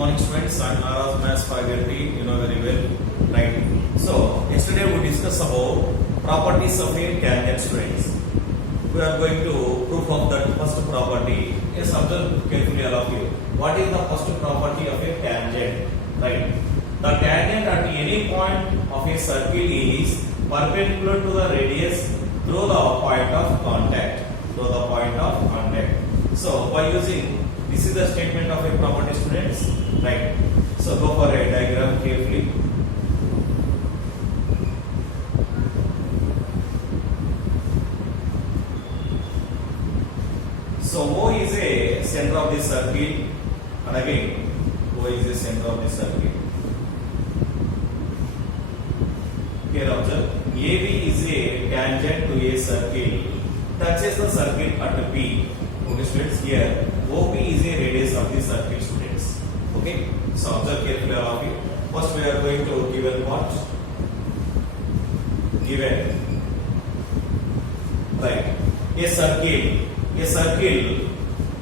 morning students, I am Naraz Maths Faculty, you know very well, right? So, yesterday we discussed about properties of a tangent students. We are going to proof of that first property. Yes, observe carefully all of you. What is the first property of a tangent, right? The tangent at any point of a circle is perpendicular to the radius through the point of contact. So, by using this is the statement of a property students, right? So go for a diagram carefully. So O is a center of the circle, and again O is the center of the circle. Here observe, AB is a tangent to a circle, touches the circle at P. Okay students, here OP is a radius of the circle students. Okay, so observe carefully all of you. First we are going to given part. Given, right, a circle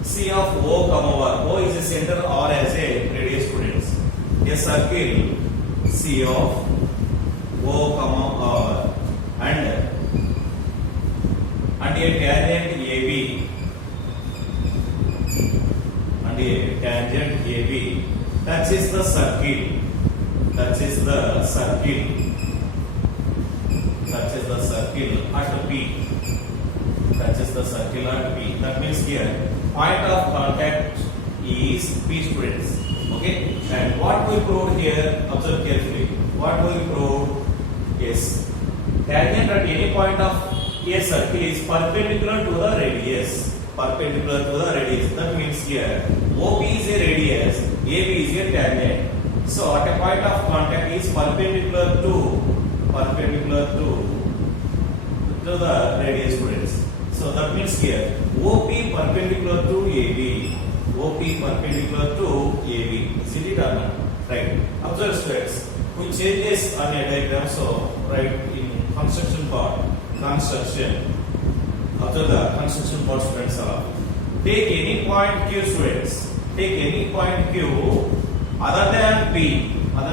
C of O comma R. O is a center, R as a radius students. A circle C of O comma R and a tangent AB. A tangent AB touches the circle at P. That means here point of contact is P students. Okay, and what we proved here, observe carefully. What we proved is tangent at any point of a circle is perpendicular to the radius. That means here OP is a radius, AB is a tangent. So at a point of contact is perpendicular to the radius students. So that means here OP perpendicular to AB. Is it or not? Right. Observe students. We change this on a diagram. So right in construction part. Observe the construction part students are. Take any point Q students. Take any point Q other than P on a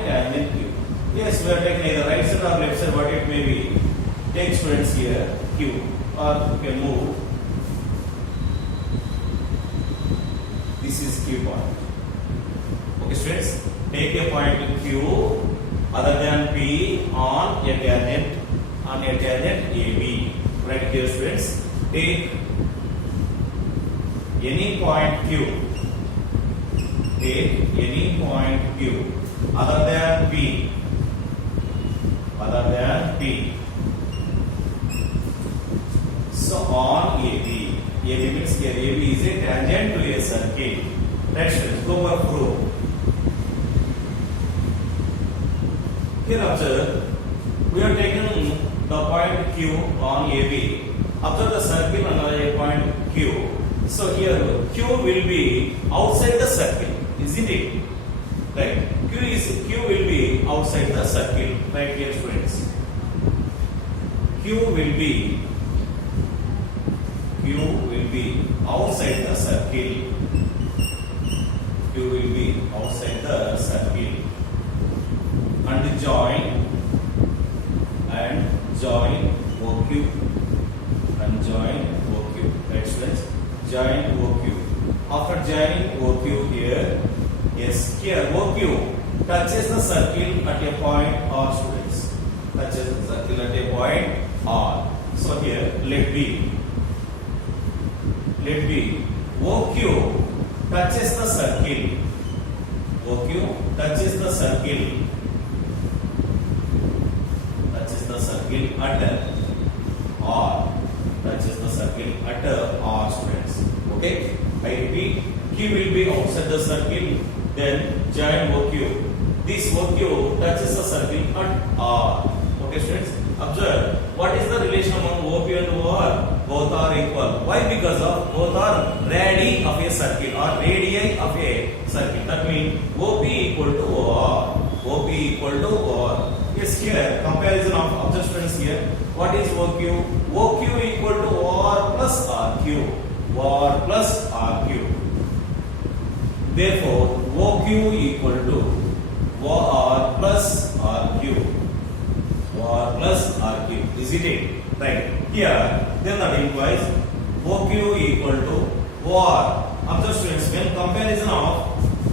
tangent Q. Yes, we are taking either right side or left side, what it may be. Take students here Q, or you can move. This is Q point. Okay students, take a point Q other than P on a tangent AB. Right here students, take any point Q. Other than P. So on AB. AB means here AB is a tangent to a circle. Right students, go for proof. Here observe, we are taking the point Q on AB. Observe the circle on a point Q. So here Q will be outside the circle, isn't it? Right. Q will be outside the circle. Right here students. Q will be outside the circle. And join OQ. Right students? Join OQ. After joining OQ here, yes, here OQ touches the circle at a point R students. So here let B OQ touches the circle. At R students. Okay, I repeat, Q will be outside the circle, then join OQ. This OQ touches the circle at R. Okay students, observe what is the relation among OP and OR? Both are equal. Why? Because of both are radii of a circle or radii of a circle. That means OP equal to OR. Yes, here comparison of observe students here. What is OQ? OQ equal to OR plus RQ. Therefore, OQ equal to OR plus RQ. OR plus RQ. Is it? Right. Here, then that implies OQ equal to OR. Observe students, when comparison of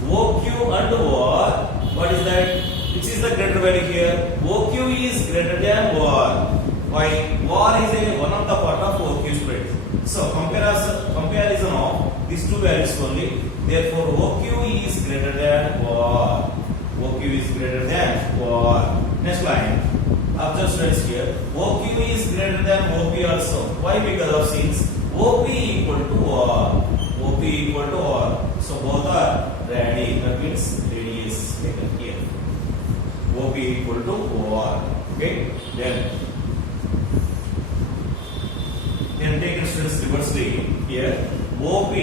OQ and OR, what is that? Which is the greater value here? OQ is greater than OR. Why? OR is one of the part of OQ students. So comparison of these two values only. Therefore, OQ is greater than OR. OQ is greater than OR. Next line. Observe students here. OQ is greater than OP also. Why? Because of since OP equal to OR. OP equal to OR. So both are radii. That means radius taken here. OP equal to OR. Okay. Then take it students reversely here. OP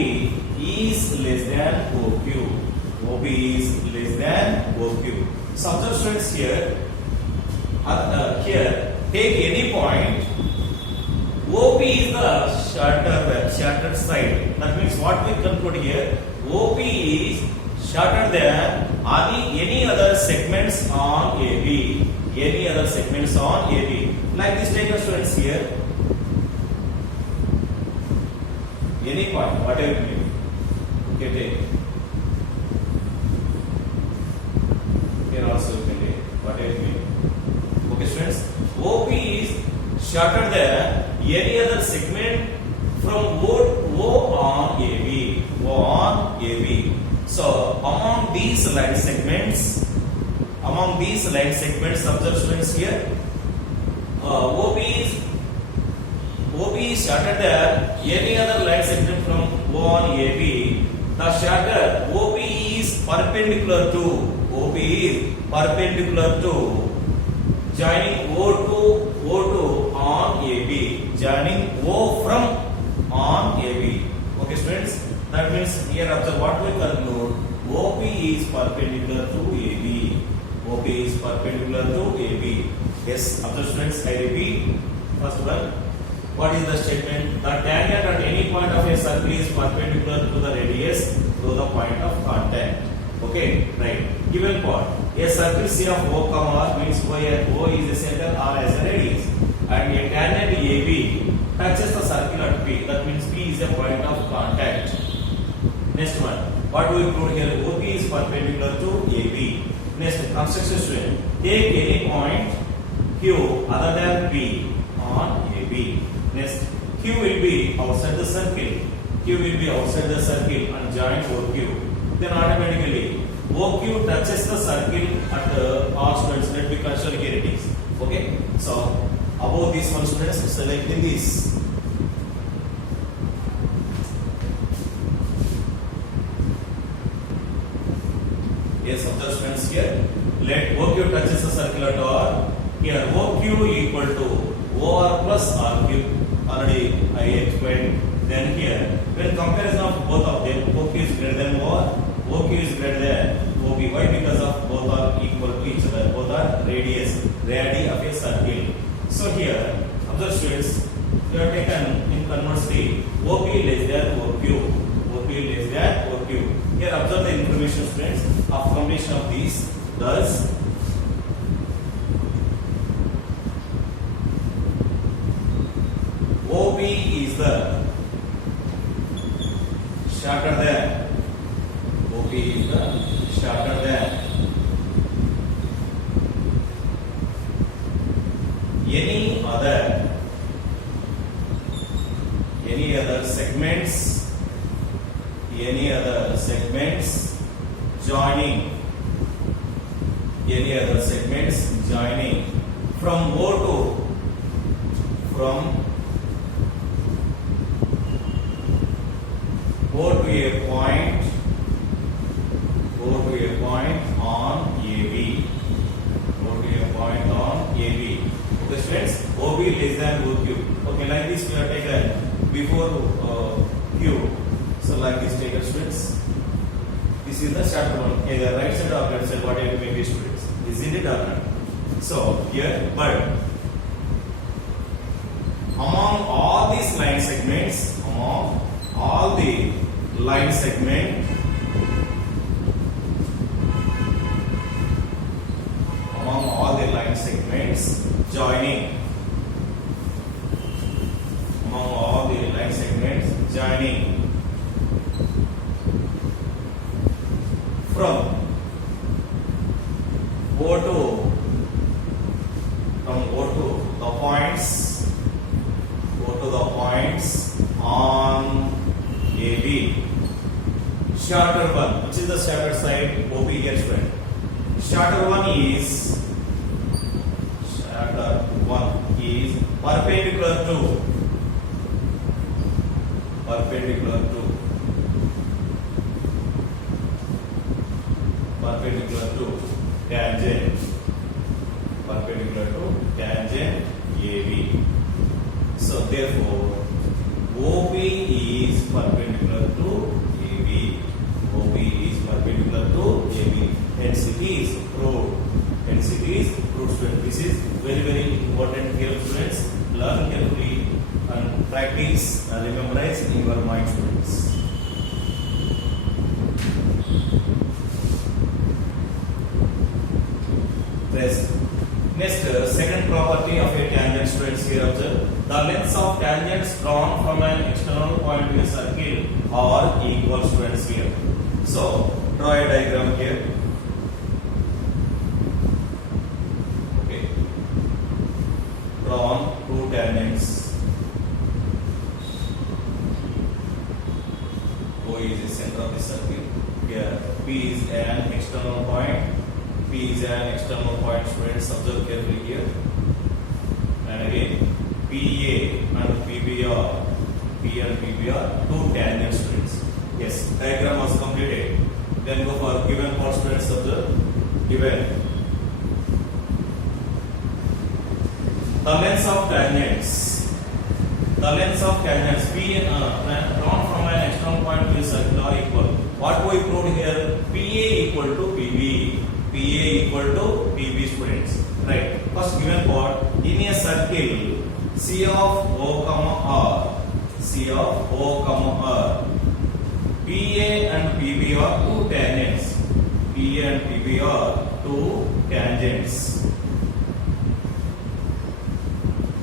is less than OQ. OP is less than OQ. So observe students here. Here, take any point. OP is the shorter side. That means what we conclude here, OP is shorter than any other segments on AB. Any other segments on AB. Like this, take a students here. Any point, whatever it may be. Okay, take. Here also you can take whatever it may be. Okay, students, OP is shorter than any other segment from O on AB. O on AB. So among these line segments, observe students here, OP is shorter than any other line segment from O on AB. The shorter OP is perpendicular to joining O2 on AB, joining O from on AB. Okay, students, that means here observe what we conclude. OP is perpendicular to AB. OP is perpendicular to AB. Yes, observe students, I repeat. First one, what is the statement? The tangent at any point of a circle is perpendicular to the radius through the point of contact. Okay, right. Given part, a circle C of O, R means where O is a center, R as a radius, and a tangent AB touches the circle at P. That means P is a point of contact. Next one, what do we prove here? OP is perpendicular to AB. Next, construction student. Take any point Q other than P on AB. Next, Q will be outside the circle. Q will be outside the circle and join OQ. Then automatically OQ touches the circle at R students. Let me consider here it is. Okay. So above this one students, select in this. Yes, observe students here. Let OQ touches the circle at R. Here OQ equal to OR plus RQ. Already I explained. Then here, when comparison of both of them, OQ is greater than OR, OQ is greater than OP. Why? Because of both are equal to each other. Both are radii of a circle. So here, observe students, we have taken in conversely OP less than OQ. OP less than OQ. Here observe the information students of combination of these. Thus, OP is the shorter than, OP is the shorter than any other segments joining from O to a point on AB. Okay, students, OB less than OQ. Okay, like this we have taken before Q. So like this, taken students. This is the shorter one, either right side or left side, whatever it may be students. Isn't it or not? So here, but among all these line segments, joining from O to the points on AB. Shorter one, which is the shorter side? OP here, student. Shorter one is perpendicular to tangent AB. So therefore OP is perpendicular to AB. OP is perpendicular to AB. Hence it is proved. Student. This is very important here, students. Learn carefully and practice and memorize in your mind, students. Next, second property of a tangent, students, here observe. The lengths of tangents drawn from an external point to a circle are equal, students, here. So draw a diagram here. Okay. Drawn two tangents. O is the center of the circle. Here P is an external point. P is an external point, students, observe carefully here. And again, PA and PB are two tangent, students. Yes, diagram was completed. Then go for given part, students, observe. Given the lengths of tangents P and drawn from an external point to a circle are equal. What we proved here? PA equal to PB. PA equal to PB, students. Right. First given part, in a circle C of O comma R, PA and PB are two tangents. PA and PB are two tangents.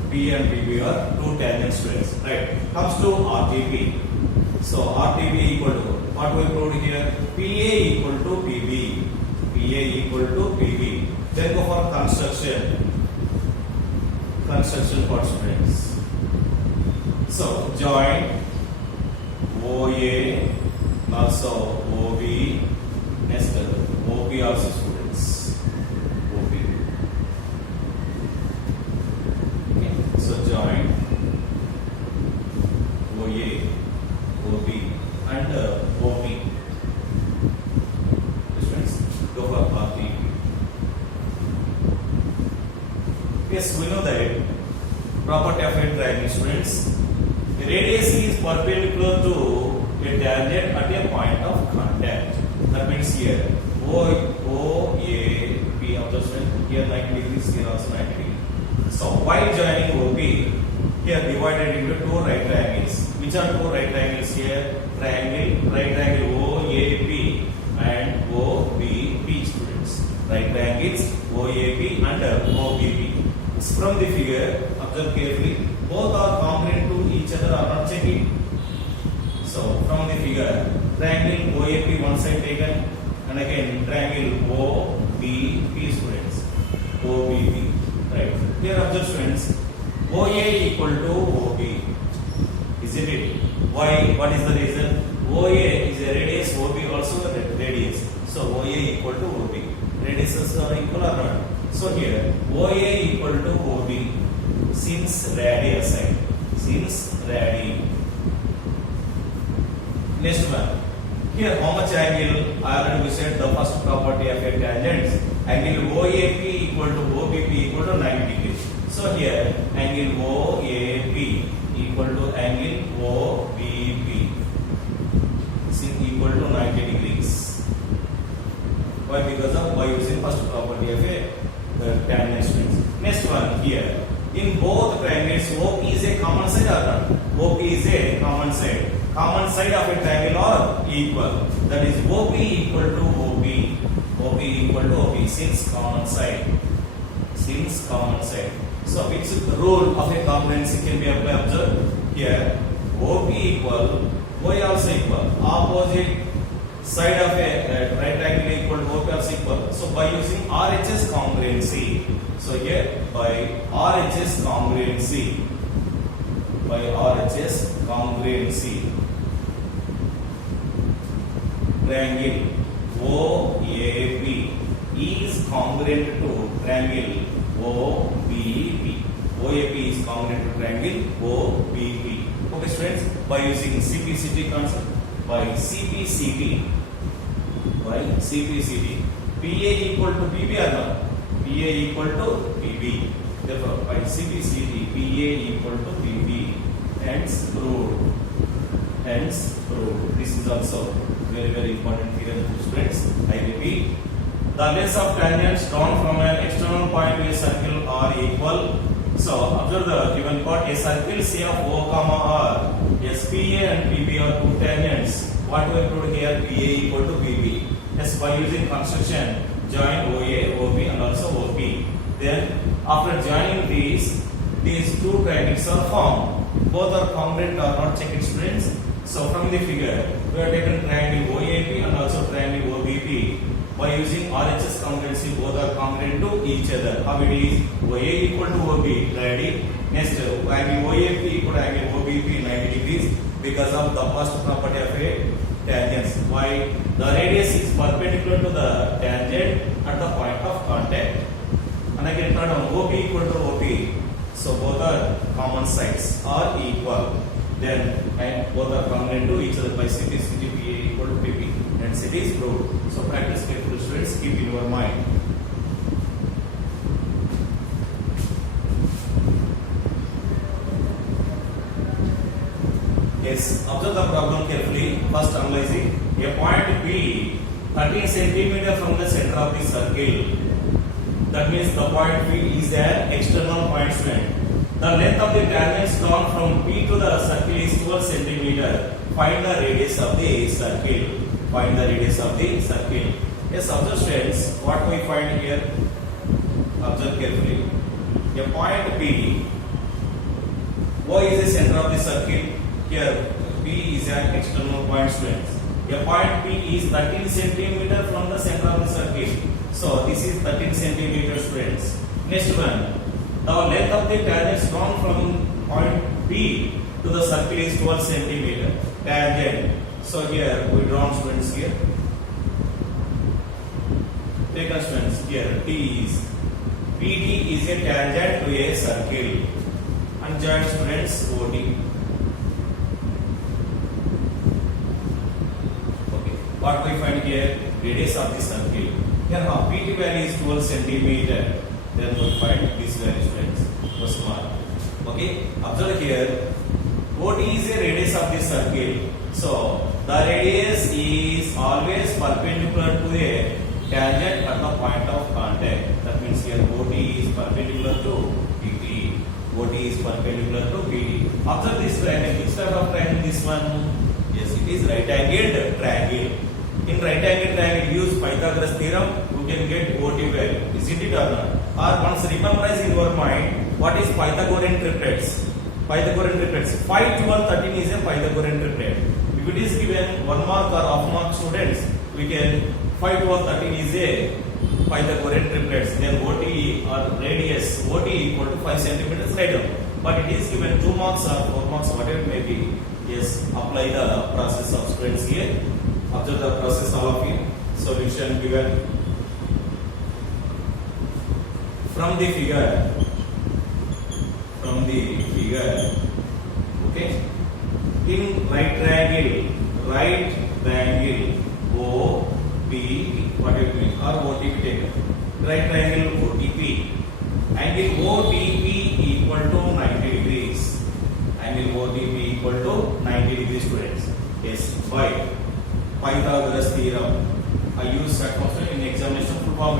P and PB are two tangent, students. Right. Comes to RTP. So RTP equal to what we proved here? PA equal to PB. Then go for construction part, students. So join OA also OB, next OP also, students. OP. Okay. So join OA, OB and OP. Go for RTP. Yes, we know that property of a triangle, students. The radius is perpendicular to a tangent at a point of contact. That means here OAP observation here 90 degrees, here also 90 degrees. So while joining OP, here divided into two right triangles. Which are two right triangles here? Right triangle OAP and OBP, students. Right triangles OAP and OBP. From the figure, observe carefully. Both are congruent to each other or not, checking. So from the figure, triangle OAP one side taken, and again triangle OBP, students. OBP. Right. Here observe, students. OA equal to OB. Isn't it? Why? What is the reason? OA is a radius, OB also a radius. So OA equal to OB. Radiuses are equal or not? So here OA equal to OB since radii side. Next one. Here how much angle? Already we said the first property of a tangent. Angle OAP equal to OBP equal to 90 degrees. So here angle OAP equal to angle OBP is equal to 90 degrees. Why? Because of by using first property of a tangent, students. Next one here. In both triangles, OP is a common side or not? OP is a common side. Common side of a triangle are equal. That is OP equal to OB. OP equal to OP since common side. So which rule of a congruency can be observed here? OP equal, OA also equal. Opposite side of a right triangle equal to OP also equal. So by using RHS congruency, so here by RHS congruency, triangle OAB is congruent to triangle OBP. OAP is congruent to triangle OBP. Okay, students, by using CPCT concept, by CPCT, PA equal to PB or not? PA equal to PB. Therefore, by CPCT, PA equal to PB. Hence proved. This is also very important theorem, students. I repeat. The lengths of tangents drawn from an external point to a circle are equal. So observe the given part. A circle C of O, R. Yes, PA and PB are two tangents. What we proved here? PA equal to PB. Yes, by using construction, join OA, OB and also OP. Then after joining these two triangles are formed. Both are congruent or not, check it, students. So from the figure, we have taken triangle OAP and also triangle OBP. By using RHS congruency, both are congruent to each other. How it is? OA equal to OB, ready? Next, angle OAP equal to angle OBP 90 degrees because of the first property of a tangent. Why? The radius is perpendicular to the tangent at the point of contact. And again, third one, OP equal to OP. So both are common sides are equal. Then and both are congruent to each other by CPCT, PA equal to PP. And it is proved. So practice careful, students, keep in your mind. Yes, observe the problem carefully. First analyzing a point P 13 centimeter from the center of the circle. That means the point P is an external point, student. The length of the tangents drawn from P to the circle is 12 centimeter. Find the radius of the circle. Yes, observe, students, what we find here. Observe carefully. A point P. O is the center of the circle. Here, P is an external point, students. A point P is 13 centimeter from the center of the circle. So this is 13 centimeters, students. Next one. The length of the tangents drawn from point P to the circle is 12 centimeter. Tangent. So here we draw, students, here. Take a, students, here T is PD is a tangent to a circle. And join, students, OD. Okay. What we find here? Radius of the circle. Here PT value is 12 centimeter. Then we find this value, students. Question mark. Okay. Observe here. OD is a radius of the circle. So the radius is always perpendicular to a tangent at the point of contact. That means here OD is perpendicular to PT. OD is perpendicular to PT. Observe this triangle. Which type of triangle this one? Yes, it is right angled triangle. In right angled triangle, use Pythagoras theorem. You can get OD value. Isn't it or not? Or once memorize in your mind, what is Pythagorean triplets? 5, 12, 13 is a Pythagorean triplet. If it is given 1 mark or half mark, students, we can 5, 12, 13 is a Pythagorean triplets. Then OT or radius, OT equal to 5 centimeters right down. But it is given 2 marks or 4 marks, whatever it may be. Yes, apply the process of, students, here. Observe the process, all of you. Solution given from the figure. Okay. In right triangle OBP, what do you mean? Or OTP taken. Right triangle OTP. Angle OTP equal to 90 degrees. Angle OTP equal to 90 degrees, students. Yes, by Pythagoras theorem. I use circumference in examination full form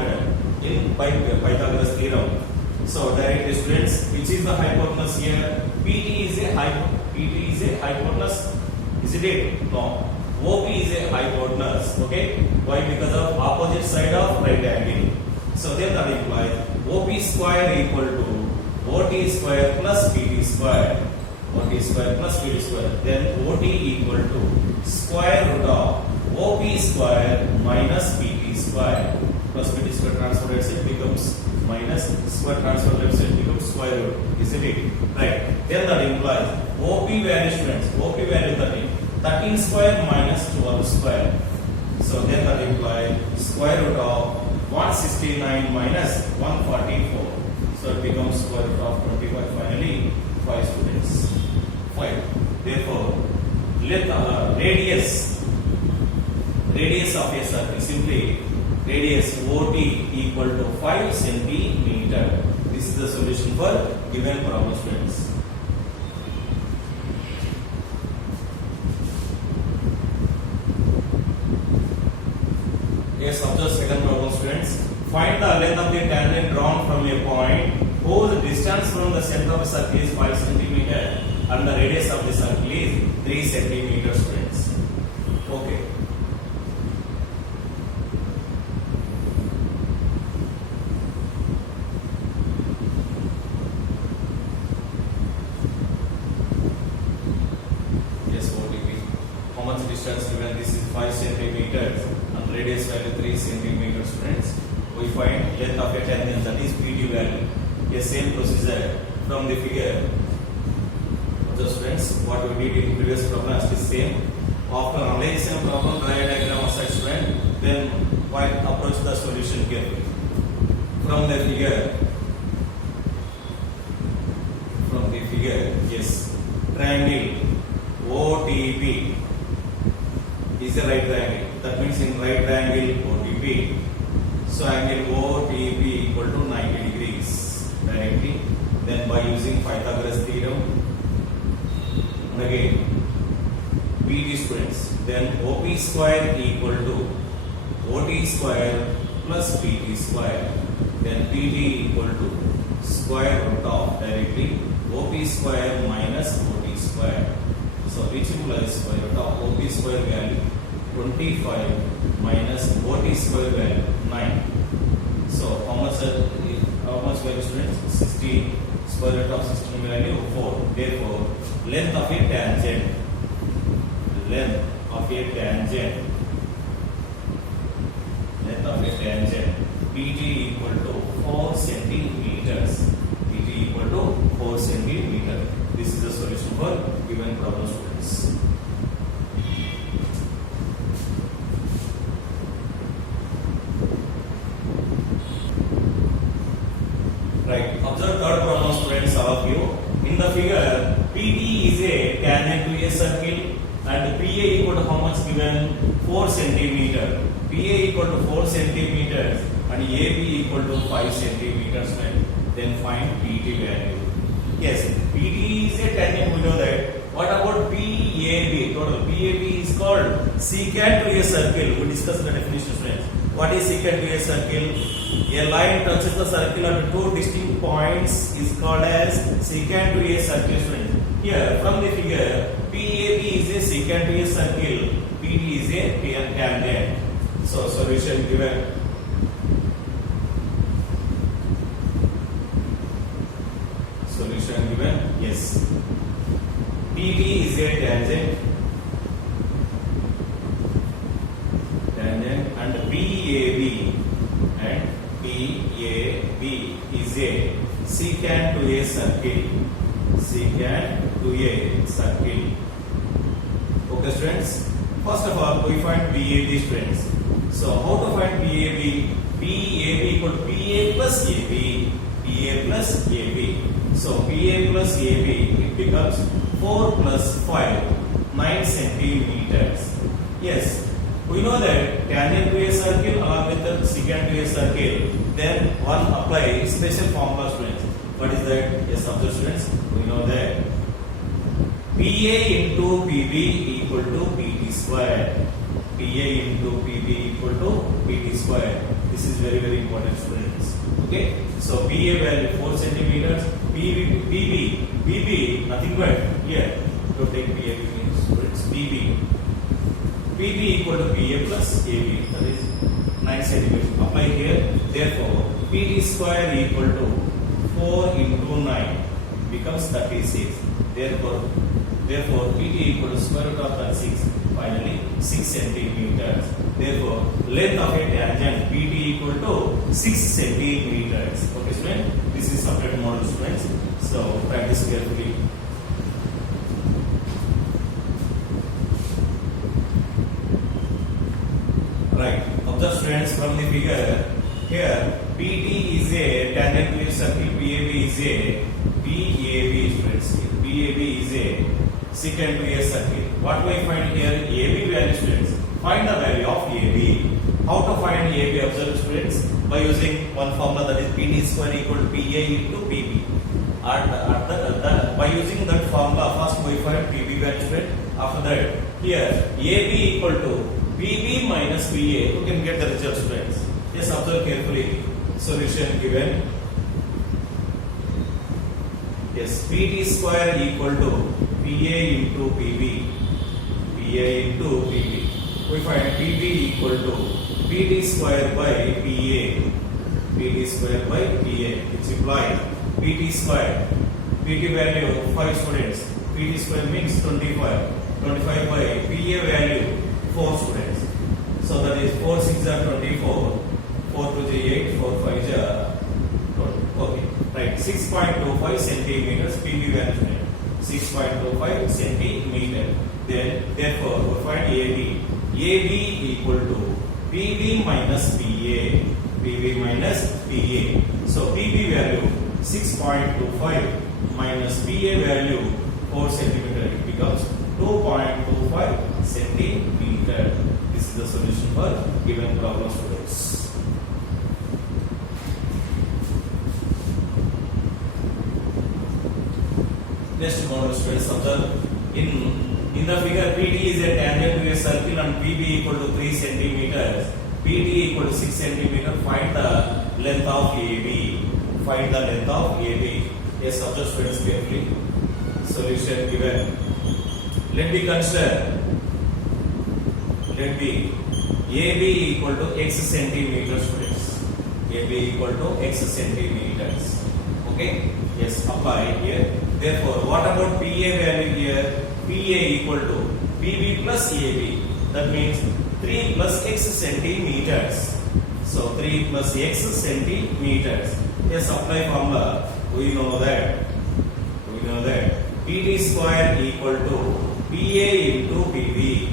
in Pythagoras theorem. So directly, students, which is the hypotenuse here? PT is a hypotenuse. Is it? No. OP is a hypotenuse. Okay. Why? Because of opposite side of right angle. So then that implies OP square equal to OT square plus PT square. OT square plus PD square. Then OT equal to square root of OP square minus PT square. Plus PT square transfer left side becomes minus square transfer left side becomes square root. Isn't it? Right. Then that implies OP value students. OP value 13. 13 square minus 12 square. So then that implies square root of 169 minus 144. So it becomes square root of 25. Finally, 5 students. 5. Therefore, let radius of a circle simply radius OT equal to 5 centimeter. This is the solution for given problem, students. Yes, observe second problem, students. Find the length of the tangent drawn from a point whose distance from the center of the circle is 5 centimeter and the radius of the circle is 3 centimeter, students. Okay. Yes, OTP. How much distance given? This is 5 centimeters and radius value 3 centimeters, students. We find length of a tangent, that is PT value. A same procedure from the figure. So students, what we did in previous problem is the same. After analyzing a problem, draw a diagram of such student, then while approach the solution carefully. From the figure, yes, triangle OTP is a right triangle. That means in right triangle OTP. So angle OTP equal to 90 degrees directly. Then by using Pythagoras theorem, and again PT students, then OP square equal to OT square plus PT square. Then PT equal to square root of directly OP square minus OT square. So which implies square root of OP square value 25 minus OT square value 9. So how much value, students? 16. Square root of 16 value 4. Therefore, length of a tangent PT equal to 4 centimeters. PT equal to 4 centimeters. This is the solution for given problem, students. Right. Observe third problem, students, all of you. In the figure, PD is a tangent to a circle and PA equal to how much given? 4 centimeter. PA equal to 4 centimeters and AB equal to 5 centimeters. Then find PT value. Yes, PT is a tangent, we know that. What about PAB? Total PAB is called secant to a circle. We discussed the definition, friends. What is secant to a circle? A line touches the circle at two distinct points is called as secant to a circle, friends. Here, from the figure, PAB is a secant to a circle. PT is a tangent. So, solution given. Yes. PT is a tangent and PAB is a secant to a circle. Okay, students. First of all, we find PAB, students. So how to find PAB? PAB equal to PA plus AB. So PA plus AB, it becomes 4 plus 5, 9 centimeters. Yes, we know that tangent to a circle along with the secant to a circle, then one apply special formula, students. What is that? Yes, observe, students. We know that PA into PB equal to PT square. PA into PB equal to PT square. This is very, very important, students. Okay, so PA value 4 centimeters. PB, nothing but here. To take PA, students. PB equal to PA plus AB. That is 9 centimeters. Apply here. Therefore, PT square equal to 4 into 9 becomes 36. Therefore PT equal to square root of 36. Finally 6 centimeters. Therefore length of a tangent PT equal to 6 centimeters. Okay student, this is separate model students. So practice carefully. Right. Observe students from the figure. Here PT is a tangent to a circle. PAB is a students. PAB is a secant to a circle. What do I find here? AB value students. Find the value of AB. How to find AB? Observe students, by using one formula, that is PT square equal to PA into PB. By using that formula, first we find PB value students. After that, here AB equal to PB minus PA. You can get the result students. Just observe carefully. Solution given. Yes, PT square equal to PA into PB. PA into PB. We find PB equal to PT square by PA. PT square by PA. Which implies PT square. PT value 5 students. PT square means 25. 25 by PA value 4 students. So that is 4 6 are 24. 4 to the 8. 4 5 are 20. Okay. Right. 6.25 centimeters PB value. 6.25 centimeter. Therefore, we find AB. AB equal to PB minus PA. PB minus PA. So PB value 6.25 minus PA value 4 centimeter. It becomes 2.25 centimeter. This is the solution for given problem students. Next model students, observe in the figure PT is a tangent to a circle and PB equal to 3 centimeters. PT equal to 6 centimeter. Find the length of AB. Find the length of AB. Yes, observe students carefully. Solution given. Let me consider. Let be AB equal to X centimeters students. AB equal to X centimeters. Okay. Yes, apply here. Therefore, what about PA value here? PA equal to PB plus AB. That means 3 plus X centimeters. So 3 plus X centimeters. Yes, apply formula. We know that. PT square equal to PA into PB.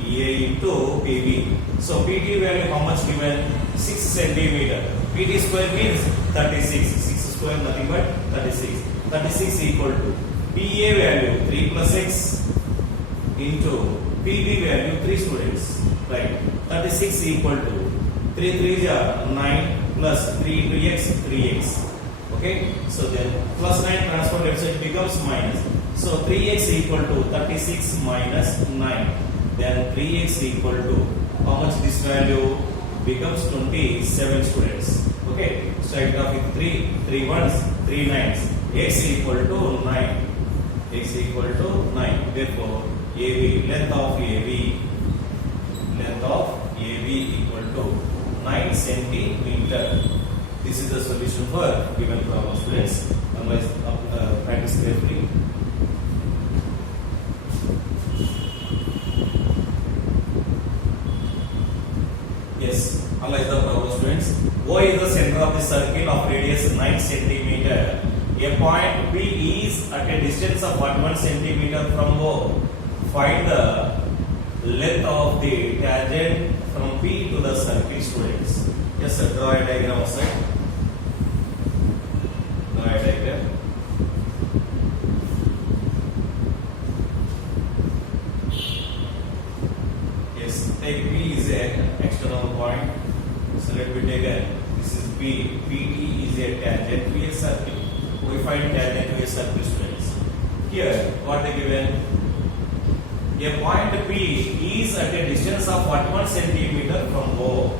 PA into PB. So PT value how much given? 6 centimeter. PT square means 36. 6 square nothing but 36. 36 equal to PA value 3 plus X into PB value 3 students. Right. 36 equal to 3 3 are 9 plus 3 into X 3X. Okay. So then plus 9 transfer left side becomes minus. So 3X equal to 36 minus 9. Then 3X equal to how much this value becomes 27 students. Okay. So I got with 3 ones, 3 nines. X equal to 9. X equal to 9. Therefore, AB, length of AB equal to 9 centimeter. This is the solution for given problem students. Otherwise, practice carefully. Yes, analyze the problem students. O is the center of the circle of radius 9 centimeter. A point P is at a distance of 1 centimeter from O. Find the length of the tangent from P to the circle students. Yes sir, draw a diagram outside. Draw a diagram. Yes, take P is an external point. So let me take this is P. PT is a tangent to a circle. We find tangent to a circle students. Here, what they given? A point P is at a distance of 1 centimeter from O.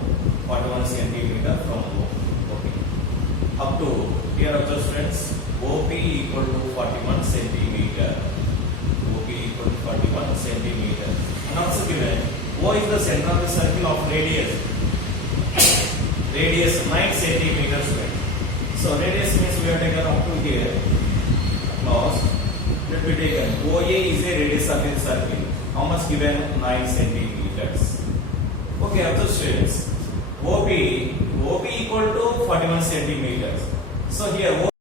1 centimeter from O. Okay. Up to here, observe students. OP equal to 41 centimeter. OP equal to 41 centimeter. And also given O is the center of the circle of radius. Radius 9 centimeters. So radius means we have taken up to here. Close. Let me take an OA is a radius of a circle. How much given? 9 centimeters. Okay, observe students. OB equal to 41 centimeters. So here